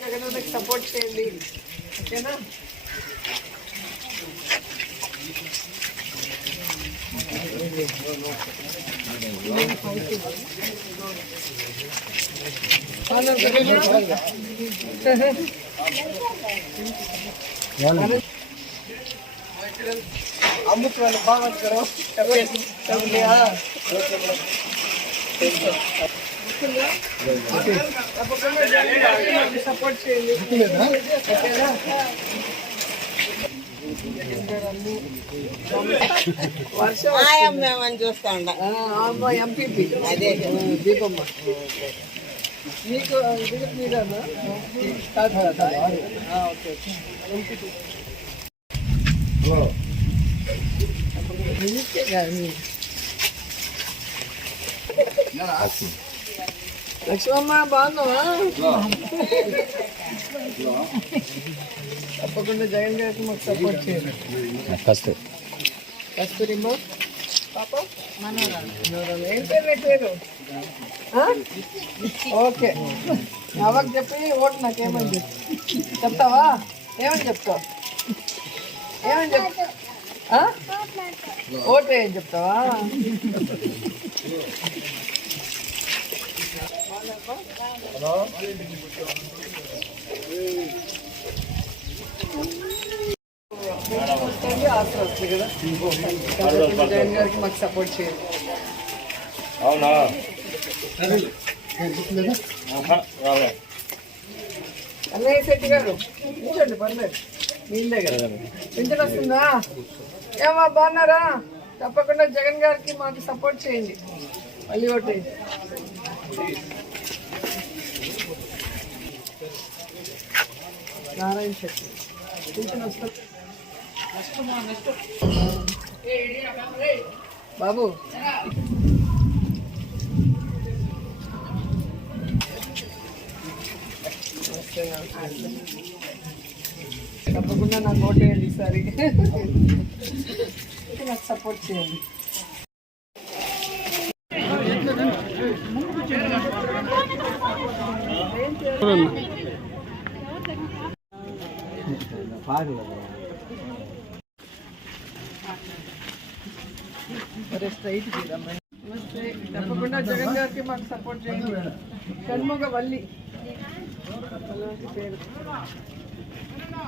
జగనన్నకి సపోర్ట్ చేయండి, ఓకేనా? अमुक वाला बात करो कर लिया सपोर्ट చూస్తా ఎంపీపీ అదే దీపమ్మ మీకు మీరేనా? ఓకే లక్ష్మమ్మ బాగున్నావా? తప్పకుండా జగన్ గారికి మాకు సపోర్ట్ చేయండి. కస్తూరిమ్మ పాప మనోరాలు ఏం పేరు? ఓకే, అవ్వకు చెప్పి ఓటు నాకేమని చెప్తావా? ఏమని చెప్తావు? ఓటు ఏం చెప్తావా? ఆసరా వస్తుంది కదా, జగన్ గారికి మాకు సపోర్ట్ చేయండి. అవునా? అన్నయ్య శెట్టి గారు కూర్చోండి, పర్లేదు, మీదే కదా. పింఛన్ వస్తుందా? ఏమా బాగున్నారా? తప్పకుండా జగన్ గారికి మాకు సపోర్ట్ చేయండి, మళ్ళీ ఓటు. నారాయణ శెట్టి పింఛన్ వస్తుంది బాబు. తప్పకుండా నాకు ఓటు వేయండి ఈసారి, నాకు సపోర్ట్ చేయండి. తప్పకుండా జగన్ గారికి మాకు సపోర్ట్ చేయండి. షణ్ముగ వల్లి పేరు.